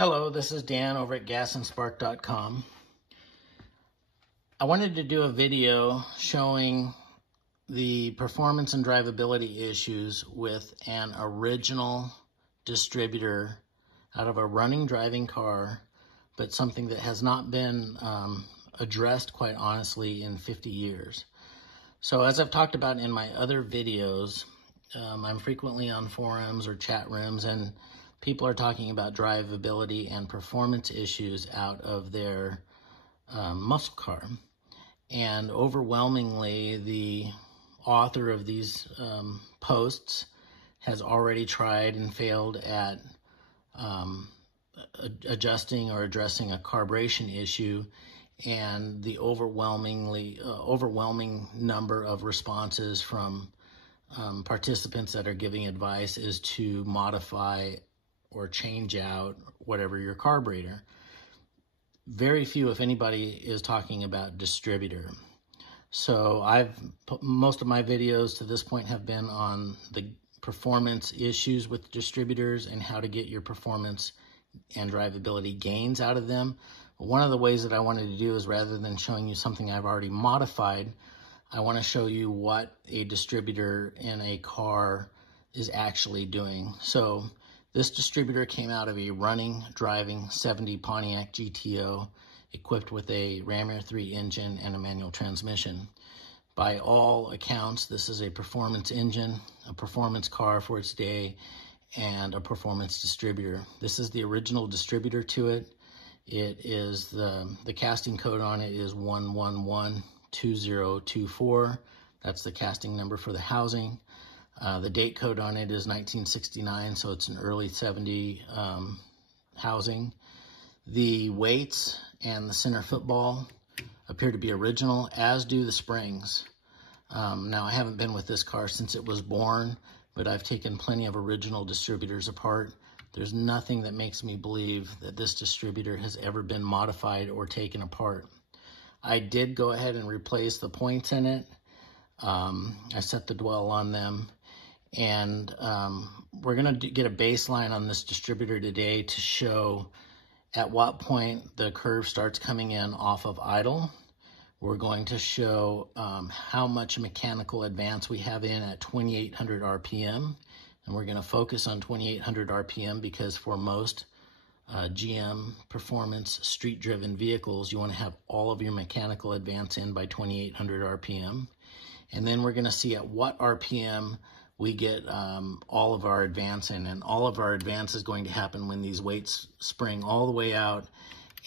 Hello, this is Dan over at gasandspark.com. I wanted to do a video showing the performance and drivability issues with an original distributor out of a running driving car, but something that has not been addressed, quite honestly, in 50 years. So as I've talked about in my other videos, I'm frequently on forums or chat rooms, and people are talking about drivability and performance issues out of their muscle car. And overwhelmingly, the author of these posts has already tried and failed at adjusting or addressing a carburation issue, and the overwhelming number of responses from participants that are giving advice is to modify or change out whatever your carburetor. Very few, if anybody, is talking about distributor. So most of my videos to this point have been on the performance issues with distributors and how to get your performance and drivability gains out of them. One of the ways that I wanted to do is, rather than showing you something I've already modified, I want to show you what a distributor in a car is actually doing. So this distributor came out of a running, driving 70 Pontiac GTO equipped with a Ram Air 3 engine and a manual transmission. By all accounts, this is a performance engine, a performance car for its day, and a performance distributor. This is the original distributor to it. It is the casting code on it is 1112024. That's the casting number for the housing. The date code on it is 1969, so it's an early 70 housing. The weights and the center football appear to be original, as do the springs. Now, I haven't been with this car since it was born, but I've taken plenty of original distributors apart. There's nothing that makes me believe that this distributor has ever been modified or taken apart. I did go ahead and replace the points in it. I set the dwell on them. And we're going to get a baseline on this distributor today to show at what point the curve starts coming in off of idle. We're going to show how much mechanical advance we have in at 2800 RPM. And we're going to focus on 2800 RPM because for most GM performance street-driven vehicles, you want to have all of your mechanical advance in by 2800 RPM. And then we're going to see at what RPM we get all of our advance in, and all of our advance is going to happen when these weights spring all the way out,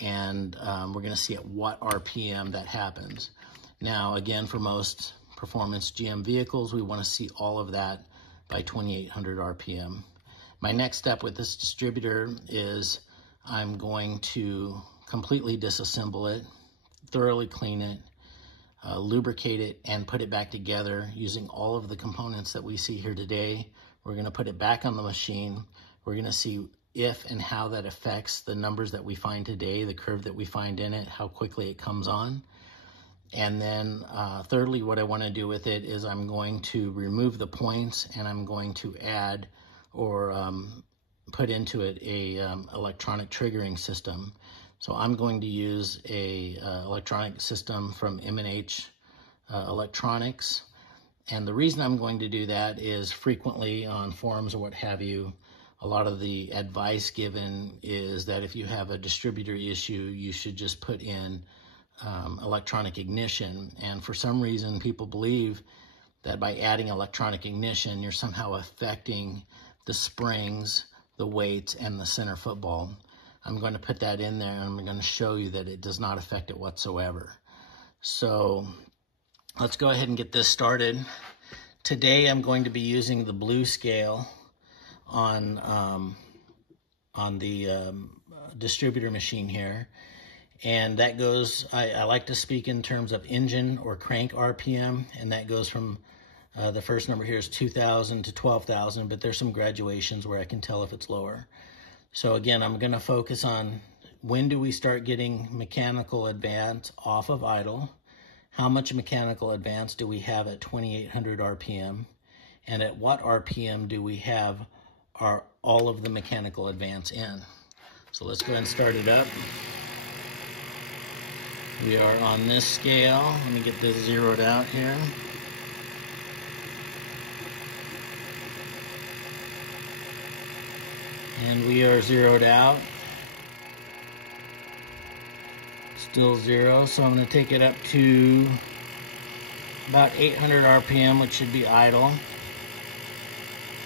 and we're going to see at what RPM that happens. Now, again, for most performance GM vehicles, we want to see all of that by 2800 RPM. My next step with this distributor is I'm going to completely disassemble it, thoroughly clean it, lubricate it, and put it back together using all of the components that we see here today. We're going to put it back on the machine. We're going to see if and how that affects the numbers that we find today, the curve that we find in it, how quickly it comes on. And then thirdly, what I want to do with it is I'm going to remove the points, and I'm going to add or put into it a electronic triggering system. So I'm going to use a electronic system from M&H Electronics. And the reason I'm going to do that is frequently on forums or what have you, a lot of the advice given is that if you have a distributor issue, you should just put in electronic ignition. And for some reason, people believe that by adding electronic ignition, you're somehow affecting the springs, the weights, and the center football. I'm going to put that in there, and I'm going to show you that it does not affect it whatsoever. So let's go ahead and get this started. Today I'm going to be using the blue scale on the distributor machine here. And that goes, I like to speak in terms of engine or crank RPM, and that goes from the first number here is 2,000 to 12,000, but there's some graduations where I can tell if it's lower. So again, I'm going to focus on when do we start getting mechanical advance off of idle, how much mechanical advance do we have at 2800 RPM, and at what RPM do we have all of the mechanical advance in. So let's go ahead and start it up. We are on this scale. Let me get this zeroed out here. And we are zeroed out. Still zero, so I'm going to take it up to about 800 RPM, which should be idle.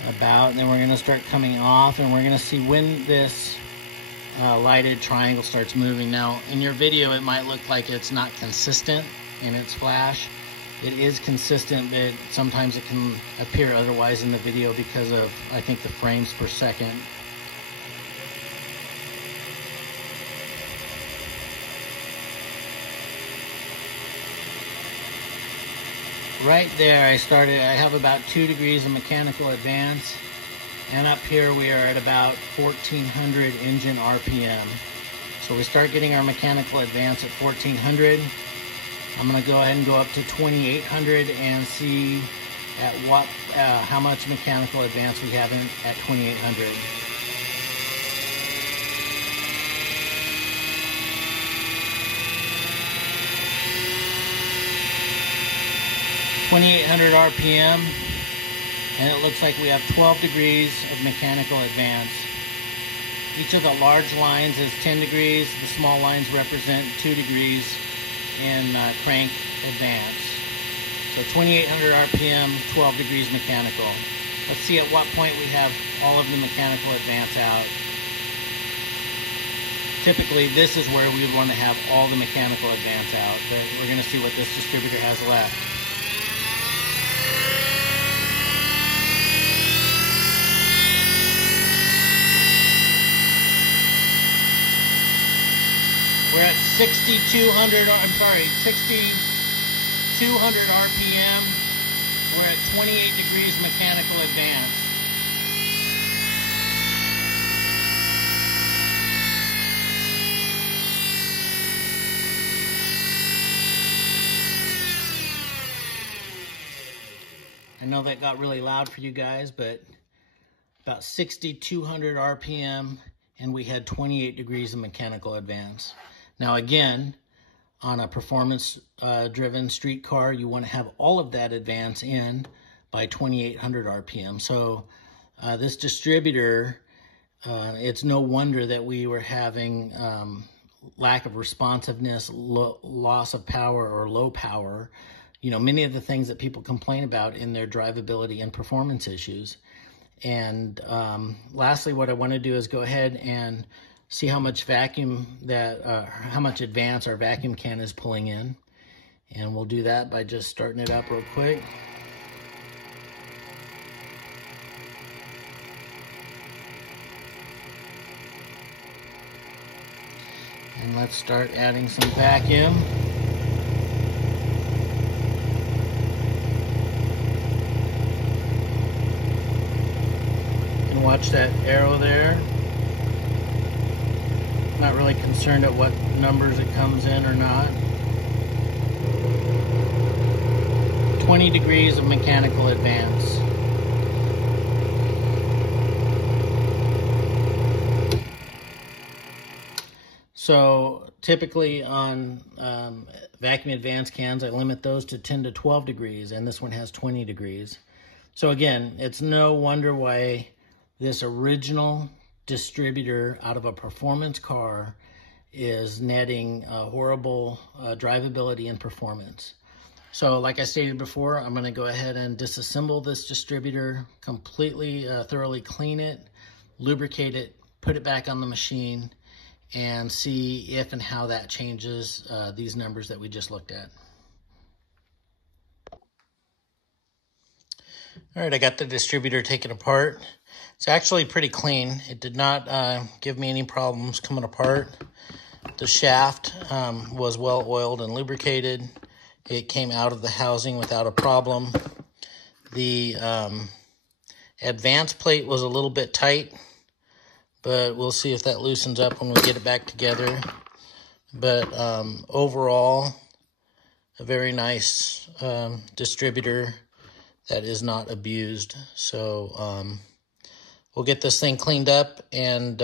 And then we're going to start coming off, and we're going to see when this lighted triangle starts moving. Now, in your video, it might look like it's not consistent in its flash. It is consistent, but sometimes it can appear otherwise in the video because of, I think, the frames per second. Right there, I have about 2 degrees of mechanical advance, and up here we are at about 1400 engine RPM. So we start getting our mechanical advance at 1400. I'm going to go ahead and go up to 2800 and see at how much mechanical advance we have at 2800. (2800 RPM), and it looks like we have 12 degrees of mechanical advance. Each of the large lines is 10 degrees. The small lines represent 2 degrees in crank advance. So 2800 RPM, 12 degrees mechanical. Let's see at what point we have all of the mechanical advance out. Typically, this is where we would want to have all the mechanical advance out, but we're going to see what this distributor has left. We're at 6,200 RPM. We're at 28 degrees mechanical advance. I know that got really loud for you guys, but about 6,200 RPM, and we had 28 degrees of mechanical advance. Now again, on a performance-driven street car, you want to have all of that advance in by 2800 RPM. So this distributor, it's no wonder that we were having lack of responsiveness, loss of power, or low power. You know, many of the things that people complain about in their drivability and performance issues. And lastly, what I want to do is go ahead and see how much how much advance our vacuum can is pulling in. And we'll do that by just starting it up real quick. And let's start adding some vacuum. And watch that arrow there. Not really concerned at what numbers it comes in or not. 20 degrees of mechanical advance. So typically on vacuum advance cans, I limit those to 10 to 12 degrees, and this one has 20 degrees. So again, it's no wonder why this original distributor out of a performance car is netting horrible drivability and performance. So like I stated before, I'm going to go ahead and disassemble this distributor, completely thoroughly clean it, lubricate it, put it back on the machine, and see if and how that changes these numbers that we just looked at. All right, I got the distributor taken apart. It's actually pretty clean. It did not give me any problems coming apart. The shaft was well oiled and lubricated. It came out of the housing without a problem. The advance plate was a little bit tight, but we'll see if that loosens up when we get it back together. But overall, a very nice distributor that is not abused. So we'll get this thing cleaned up and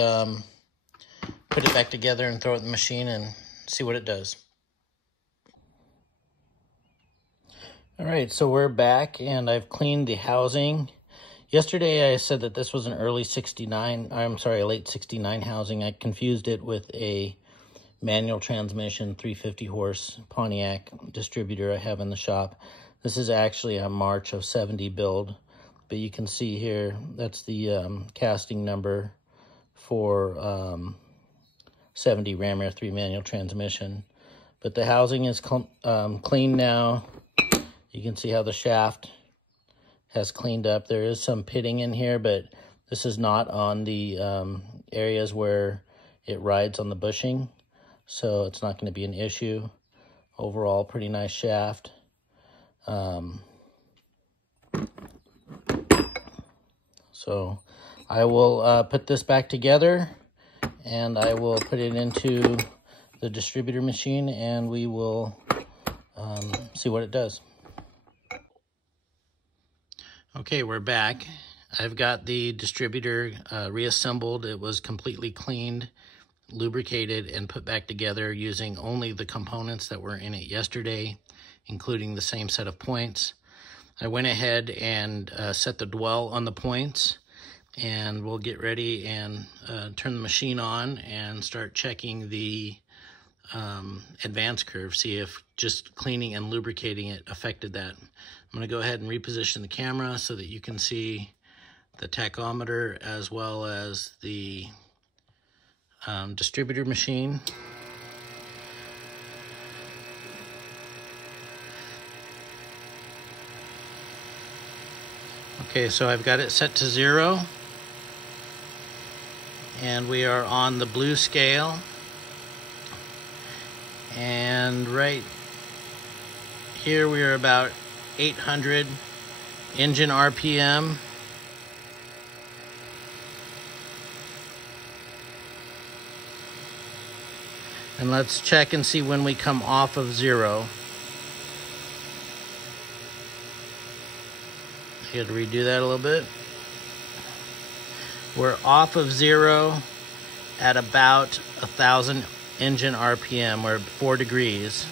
put it back together and throw it in the machine and see what it does. All right, so we're back and I've cleaned the housing. Yesterday I said that this was an late 69 housing. I confused it with a manual transmission 350 horse Pontiac Distributor I have in the shop. This is actually a March of 70 build, but you can see here that's the casting number for 70 Ram Air 3 manual transmission. But the housing is clean now. You can see how the shaft has cleaned up. There is some pitting in here, but this is not on the areas where it rides on the bushing, so it's not going to be an issue. Overall, pretty nice shaft. So I will put this back together and I will put it into the distributor machine and we will see what it does. Okay, we're back. I've got the distributor reassembled. It was completely cleaned, lubricated, and put back together using only the components that were in it yesterday, including the same set of points. I went ahead and set the dwell on the points, and we'll get ready and turn the machine on and start checking the advance curve, see if just cleaning and lubricating it affected that. I'm going to go ahead and reposition the camera so that you can see the tachometer as well as the distributor machine. Okay, so I've got it set to 0 and we are on the blue scale, and right here we are about 800 engine RPM. And let's check and see when we come off of 0. I got to redo that a little bit. We're off of 0 at about 1,000 engine RPM. We're at 4 degrees.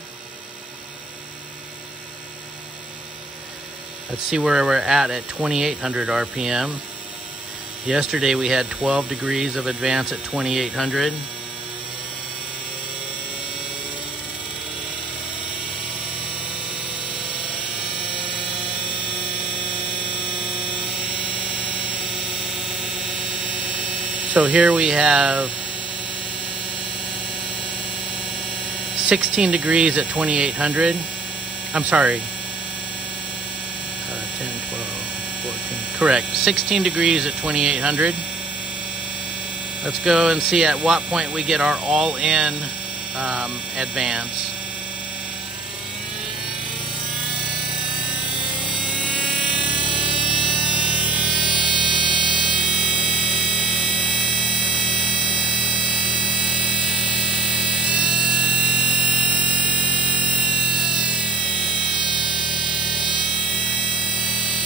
Let's see where we're at 2,800 RPM. Yesterday we had 12 degrees of advance at 2,800. So here we have 16 degrees at 2,800. I'm sorry. 10, 12, 14. Correct. 16 degrees at 2,800. Let's go and see at what point we get our all-in advance.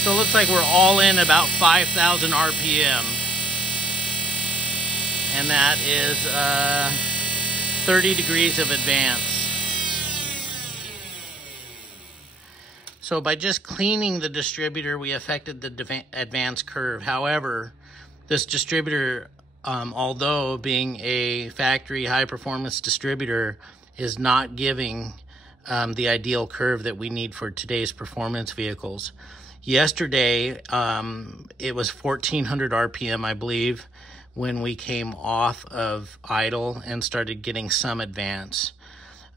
So it looks like we're all in about 5,000 RPM. And that is 30 degrees of advance. So by just cleaning the distributor, we affected the advance curve. However, this distributor, although being a factory high-performance distributor, is not giving the ideal curve that we need for today's performance vehicles. Yesterday, it was 1,400 RPM, I believe, when we came off of idle and started getting some advance.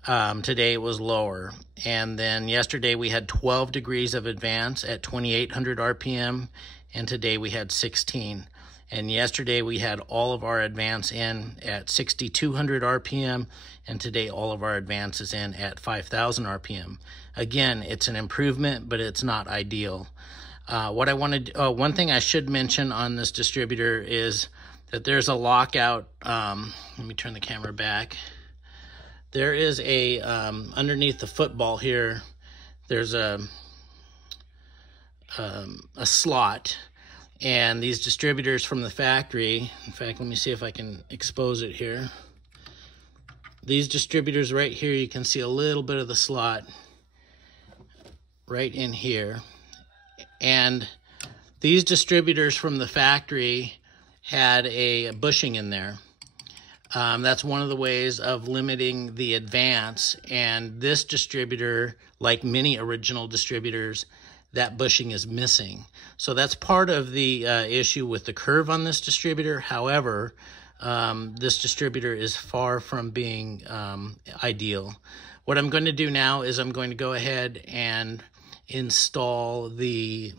Today it was lower. And then yesterday we had 12 degrees of advance at 2,800 RPM, and today we had 16. And yesterday we had all of our advance in at 6,200 RPM, and today all of our advance is in at 5,000 RPM. Again, it's an improvement, but it's not ideal. What I wanted, one thing I should mention on this distributor is that there's a lockout. Let me turn the camera back. There is a, underneath the football here, there's a slot. And these distributors from the factory, in fact, let me see if I can expose it here. these distributors right here, you can see a little bit of the slot right in here. And these distributors from the factory had a bushing in there. That's one of the ways of limiting the advance. And this distributor, like many original distributors, that bushing is missing. So that's part of the issue with the curve on this distributor. However, this distributor is far from being ideal. What I'm going to do now is I'm going to go ahead and install the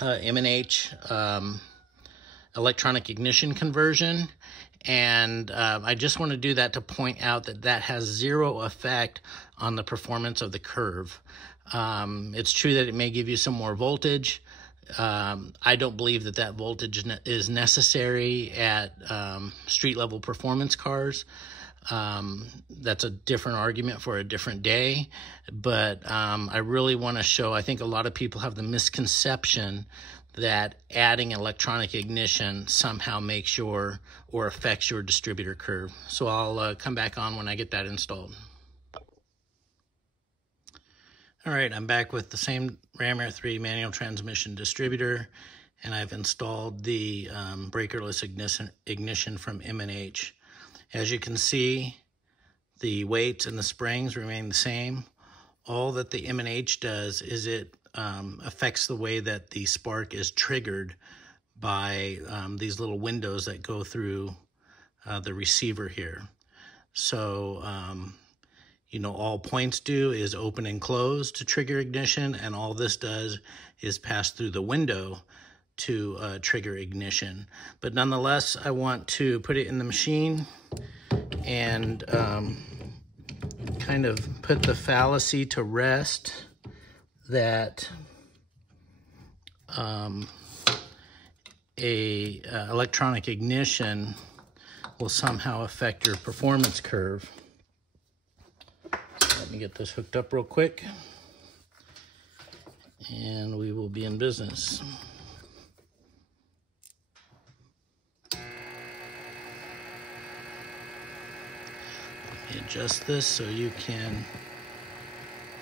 M&H electronic ignition conversion. And I just want to do that to point out that that has zero effect on the performance of the curve. It's true that it may give you some more voltage. I don't believe that that voltage is necessary at street level performance cars. That's a different argument for a different day. But I really want to show, I think a lot of people have the misconception that adding electronic ignition somehow makes your or affects your distributor curve. So I'll come back on when I get that installed. All right, I'm back with the same RAIII manual transmission distributor, and I've installed the breakerless ignition from M&H. As you can see, the weights and the springs remain the same. All that the M&H does is it affects the way that the spark is triggered by these little windows that go through the receiver here. So, you know, all points do is open and close to trigger ignition, and all this does is pass through the window to trigger ignition. But nonetheless, I want to put it in the machine and kind of put the fallacy to rest that electronic ignition will somehow affect your performance curve. So let me get this hooked up real quick, and we will be in business. Let me adjust this so you can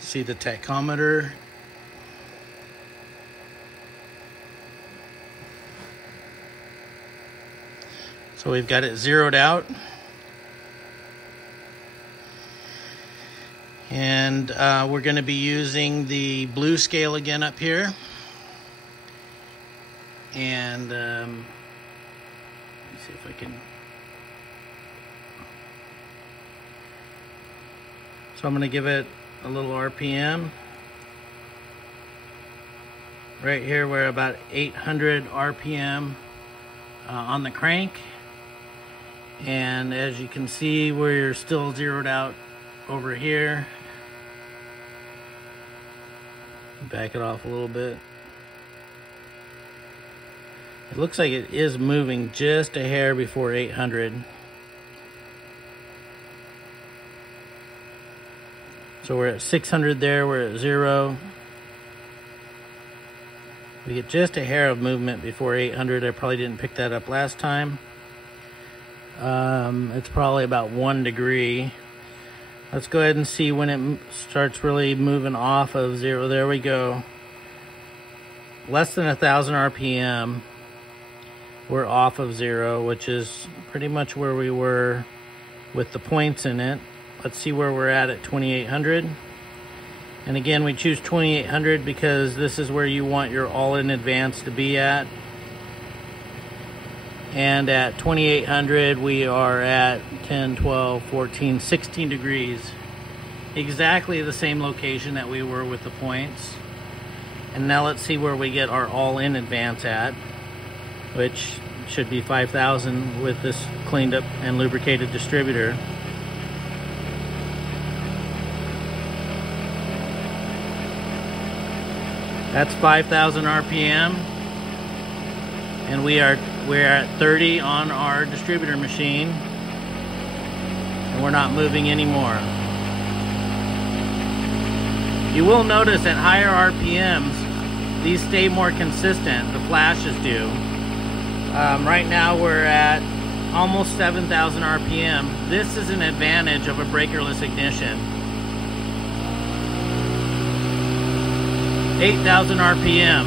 see the tachometer. So we've got it zeroed out. And we're going to be using the blue scale again up here. And let me see if I can. So I'm going to give it a little RPM. Right here we're about 800 RPM on the crank. And as you can see, we're still zeroed out over here. Back it off a little bit. It looks like it is moving just a hair before 800. So we're at 600 there, we're at 0. We get just a hair of movement before 800. I probably didn't pick that up last time. It's probably about 1 degree. Let's go ahead and see when it starts really moving off of 0. There we go. Less than 1,000 RPM. We're off of 0, which is pretty much where we were with the points in it. Let's see where we're at 2,800. And again, we choose 2,800 because this is where you want your all-in advance to be at. And at 2,800, we are at 10, 12, 14, 16 degrees. Exactly the same location that we were with the points. And now let's see where we get our all-in advance at, which should be 5,000 with this cleaned up and lubricated distributor. That's 5,000 RPM. And we're at 30 on our distributor machine, and we're not moving anymore. You will notice at higher RPMs, these stay more consistent, the flashes do. Right now we're at, almost 7,000 RPM. This is an advantage of a breakerless ignition. 8,000 RPM.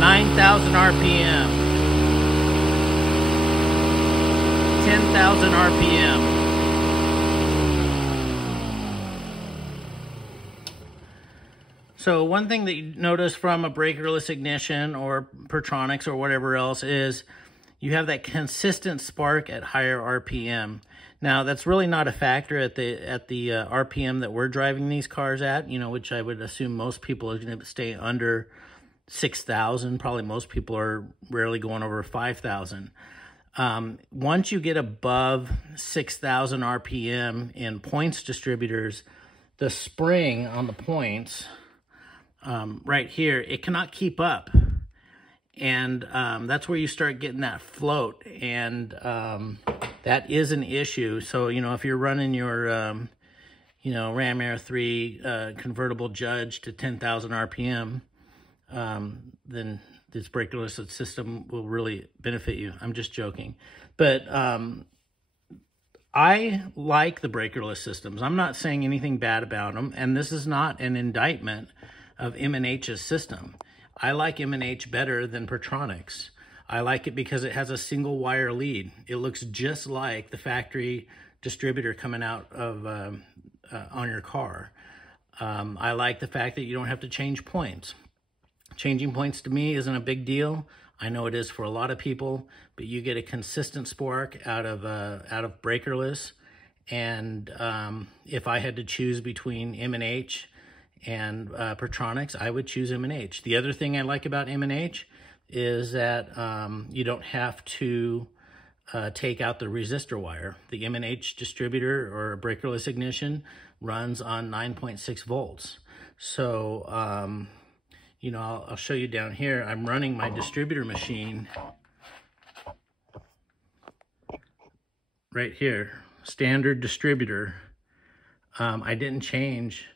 9,000 RPM. 10,000 RPM. So one thing that you notice from a breakerless ignition or Pertronics or whatever else is you have that consistent spark at higher RPM. Now that's really not a factor at the RPM that we're driving these cars at, you know, which I would assume most people are going to stay under 6,000. Probably most people are rarely going over 5,000. Once you get above 6,000 RPM in points distributors, the spring on the points right here, it cannot keep up. And that's where you start getting that float. And that is an issue. So, you know, if you're running your, you know, Ram RAIII convertible Judge to 10,000 RPM, then this breakerless system will really benefit you. I'm just joking. But I like the breakerless systems. I'm not saying anything bad about them. And this is not an indictment of M&H's system. I like M&H better than Pertronics. I like it because it has a single wire lead. It looks just like the factory distributor coming out of on your car. I like the fact that you don't have to change points. Changing points to me isn't a big deal. I know it is for a lot of people, but you get a consistent spark out of breakerless. And if I had to choose between M&H and Pertronics, I would choose M&H. The other thing I like about M&H is that you don't have to take out the resistor wire. The M&H distributor or breakerless ignition runs on 9.6 volts. So, you know, I'll show you down here. I'm running my distributor machine right here, standard distributor. I didn't change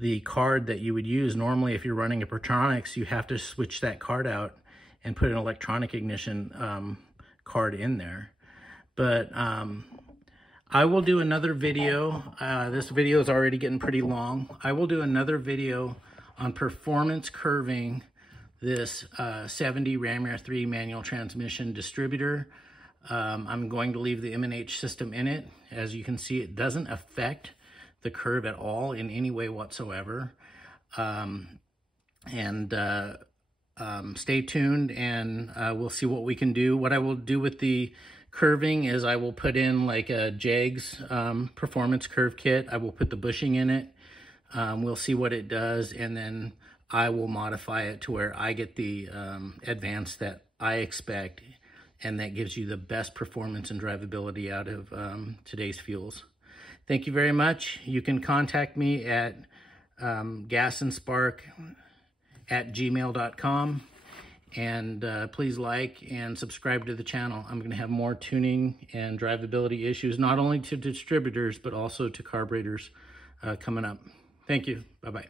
the card that you would use. Normally, if you're running a Pertronics, you have to switch that card out and put an electronic ignition card in there. But I will do another video. This video is already getting pretty long. I will do another video on performance curving this 70 Ram RAIII manual transmission distributor. I'm going to leave the M&H system in it. As you can see, it doesn't affect the curve at all in any way whatsoever. Stay tuned, and we'll see what we can do. What I will do with the curving is I will put in like a JAGS performance curve kit. I will put the bushing in it. We'll see what it does, and then I will modify it to where I get the advance that I expect, and that gives you the best performance and drivability out of today's fuels. Thank you very much. You can contact me at gasandspark@gmail.com, and please like and subscribe to the channel. I'm going to have more tuning and drivability issues, not only to distributors, but also to carburetors coming up. Thank you. Bye-bye.